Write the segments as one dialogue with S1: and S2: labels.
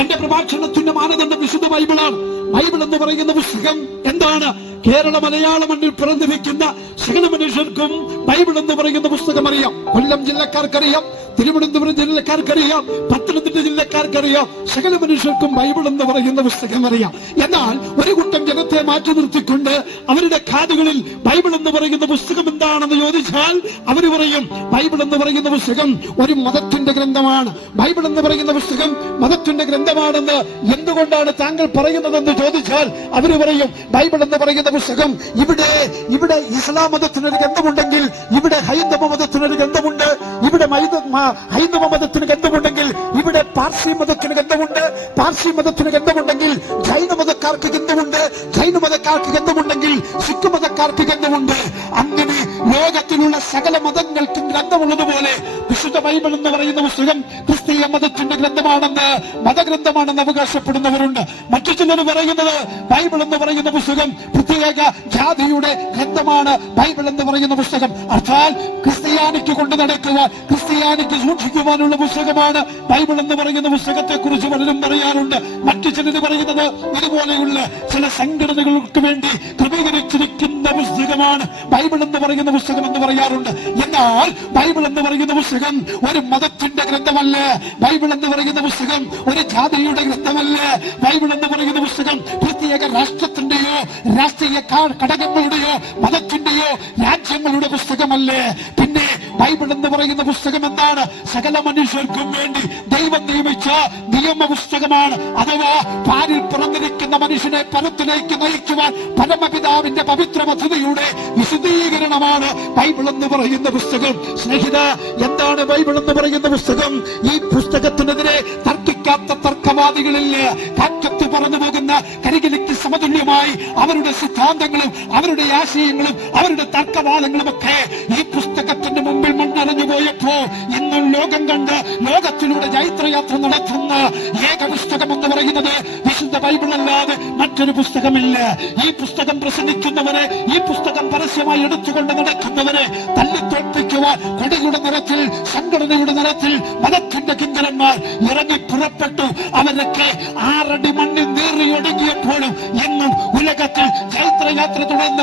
S1: എന്റെ പ്രഭാഷണത്തിന്റെ മാനദണ്ഡം വിശുദ്ധ ബൈബിളാണ്. ബൈബിൾ എന്ന് പറയുന്ന പുസ്തകം എന്താണ്? കേരള മലയാള മണ്ണിൽ പിറന്നിരിക്കുന്ന സകല മനുഷ്യർക്കും ബൈബിൾ എന്ന് പറയുന്ന പുസ്തകം അറിയാം. കൊല്ലം ജില്ലക്കാർക്കറിയാം തിരുവനന്തപുരം ജില്ലക്കാർക്കറിയാം പത്തനംതിട്ട ജില്ലക്കാർക്കറിയാം. സകല മനുഷ്യർക്കും ബൈബിൾ എന്ന് പറയുന്ന പുസ്തകം അറിയാം. എന്നാൽ ഒരു കൂട്ടം ജനത്തെ മാറ്റി നിർത്തിക്കൊണ്ട് അവരുടെ കാതുകളിൽ ബൈബിൾ എന്ന് പറയുന്ന പുസ്തകം എന്താണെന്ന് ചോദിച്ചാൽ അവർ പറയും ബൈബിൾ എന്ന് പറയുന്ന പുസ്തകം ഒരു മതത്തിന്റെ ഗ്രന്ഥമാണ്. ബൈബിൾ എന്ന് പറയുന്ന പുസ്തകം മതത്തിന്റെ ഗ്രന്ഥമാണെന്ന് എന്തുകൊണ്ടാണ് താങ്കൾ പറയുന്നതെന്ന് ചോദിച്ചാൽ അവർ പറയും ബൈബിൾ എന്ന് പറയുന്ന പുസ്തകം ഇവിടെ ഇവിടെ ഇസ്ലാം മതത്തിനൊരു ഗന്ധമുണ്ടെങ്കിൽ ഇവിടെ ഹൈന്ദവ മതത്തിനൊരു ഗന്ധമുണ്ട് ഇവിടെ ഹൈന്ദവ മതത്തിന് ഗന്ധമുണ്ടെങ്കിൽ ഇവിടെ പാർസി മതത്തിന് ഗന്ധമുണ്ട് പാർസി മതത്തിന് ഗന്ധമുണ്ടെങ്കിൽ ജൈന മതക്കാർക്ക് ഗന്ധമുണ്ട് ജൈന മതക്കാർക്ക് ഗന്ധമുണ്ടെങ്കിൽ സിഖ് മതക്കാർക്ക് ഗ്രന്ഥമുണ്ട് അങ്ങനെ ലോകത്തിലുള്ള സകല മതങ്ങൾക്കും ഗ്രന്ഥമുള്ളതുപോലെ വിശുദ്ധ ബൈബിൾ എന്ന് പറയുന്ന പുസ്തകം ക്രിസ്തീയ മതത്തിന്റെ ഗ്രന്ഥമാണെന്ന് മതഗ്രന്ഥമാണെന്ന് അവകാശപ്പെടുന്നവരുണ്ട്. മറ്റു ചിലർ പറയുന്നത് ബൈബിൾ എന്ന് പറയുന്ന പുസ്തകം പ്രത്യേക ജാതിയുടെ ഗ്രന്ഥമാണ് ബൈബിൾ എന്ന് പറയുന്ന പുസ്തകം. അർത്ഥാൽ ക്രിസ്ത്യാനിക്ക് കൊണ്ട് നടക്കുക ക്രിസ്ത്യാനിക്ക് സൂക്ഷിക്കുവാനുള്ള പുസ്തകമാണ് ബൈബിൾ എന്ന് പറയുന്ന പുസ്തകത്തെ കുറിച്ച് പലരും പറയാറുണ്ട്. മറ്റു ചിലർ പറയുന്നത് ഇതുപോലെയുള്ള ചില സംഘടനകൾക്ക് വേണ്ടി ക്രമീകരിച്ചിരിക്കുന്ന പുസ്തകമാണ് ബൈബിൾ എന്ന് പറയുന്ന പുസ്തകം എന്ന് പറയാറുണ്ട്. എന്നാൽ ബൈബിൾ എന്ന് പറയുന്ന പുസ്തകം ഒരു മതത്തിന്റെ ഗ്രന്ഥമല്ല. ബൈബിൾ എന്ന് പറയുന്ന പുസ്തകം ഒരു ജാതിയുടെ ഗ്രന്ഥമല്ല. ബൈബിൾ എന്ന് പറയുന്ന പുസ്തകം പ്രത്യേക രാഷ്ട്രത്തിന്റെയോ രാഷ്ട്രീയ ഘടകങ്ങളുടെയോ മതത്തിന്റെയോ രാജ്യങ്ങളുടെ പുസ്തകമല്ലേ. പിന്നെ ബൈബിൾ എന്ന് പറയുന്ന പുസ്തകം എന്താണ്? സകല മനുഷ്യർക്കും വേണ്ടി ദൈവം നിയമിച്ച നിയമ പുസ്തകമാണ് അഥവാ പാലിൽ പിറന്നിരിക്കുന്ന മനുഷ്യനെ പരത്തിലേക്ക് നയിക്കുവാൻ പരമപിതാവിന്റെ പവിത്ര പദ്ധതിയുടെ വിശദീകരണമാണ് ബൈബിൾ എന്ന് പറയുന്ന പുസ്തകം. സ്നേഹിത എന്താണ് ബൈബിൾ എന്ന് പറയുന്ന പുസ്തകം? ഈ പുസ്തകത്തിനെതിരെ തർക്കിക്കാത്ത തർക്കവാദികളില്ല? കാറ്റത്ത് പറന്നു പോകുന്ന കരികിലിക്ക് സമതുല്യമായി അവരുടെ സിദ്ധാന്തങ്ങളും അവരുടെ ആശയങ്ങളും അവരുടെ തർക്കവാദങ്ങളും ഒക്കെ ഈ പുസ്തകത്തിന്റെ മുമ്പിൽ മണ്ണറിഞ്ഞു പോയപ്പോ ഇന്നും ലോകം കണ്ട് ലോകത്തിലൂടെ ചൈത്രയാത്ര നടത്തുന്ന ഏക പുസ്തകം എന്ന് പറയുന്നത് വിശുദ്ധ ബൈബിൾ അല്ലാതെ മറ്റൊരു പുസ്തകമില്ല. ഈ പുസ്തകം പ്രസംഗിക്കുന്നവരെ ഈ പുസ്തകം പരസ്യമായി എടുത്തുകൊണ്ട് നടക്കുന്നവരെ തല്ലിത്തോൽപ്പിക്കുവാൻ കൊടിയുടെ നിറത്തിൽ സംഘടനയുടെ നിറത്തിൽ മതത്തിന്റെ കിങ്കരന്മാർ ഇറങ്ങി പുറപ്പെട്ടു അവരൊക്കെ ആറടി മണ്ണിൽ നീറിയൊടുങ്ങിയപ്പോഴും എന്നും ഉലകത്തിൽ ചരിത്രയാത്ര തുടർന്ന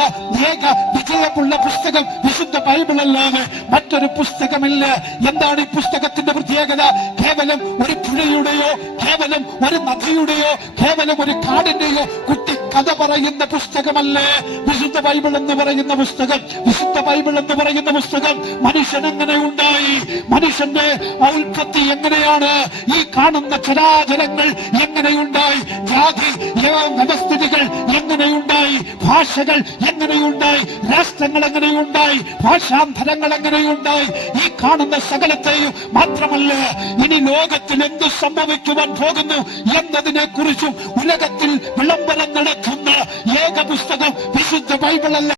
S1: ഏക വിജയമുള്ള പുസ്തകം വിശുദ്ധ ബൈബിൾ അല്ലാതെ മറ്റൊരു പുസ്തകമില്ല. എന്താണ് ഈ പുസ്തകത്തിന്റെ പ്രത്യേകത? കേവലം ഒരു പുഴയുടെയോ കേവലം ഒരു നദിയുടെയോ കേവലം ഒരു കാടിന്റെയോ കുട്ടി കഥ പറയുന്ന പുസ്തകമല്ലേ. വിശുദ്ധ ബൈബിൾ എന്ന് പറയുന്ന പുസ്തകം വിശുദ്ധ ബൈബിൾ എന്ന് പറയുന്ന പുസ്തകം മനുഷ്യൻ എങ്ങനെ ഉണ്ടായി? മനുഷ്യന്റെ ഉൽപ്പത്തി എങ്ങനെയാണ്? ഈ കാണുന്ന ചരാചരങ്ങൾ എങ്ങനെയുണ്ടായി? ജാതി വ്യവസ്ഥിതികൾ എങ്ങനെയുണ്ടായി? ഭാഷകൾ എങ്ങനെയുണ്ടായി? രാഷ്ട്രങ്ങൾ എങ്ങനെയുണ്ടായി? ഭാഷാന്തരങ്ങൾ എങ്ങനെയുണ്ടായി? ഈ കാണുന്ന സകലത്തെയും മാത്രമല്ല ഇനി ലോകത്തിൽ എന്ത് സംഭവിക്കുവാൻ പോകുന്നു എന്നതിനെ കുറിച്ചും ഉലകത്തിൽ വിളംബരം നടത്തുന്ന ഏക പുസ്തകം വിശുദ്ധ ബൈബിളല്ല.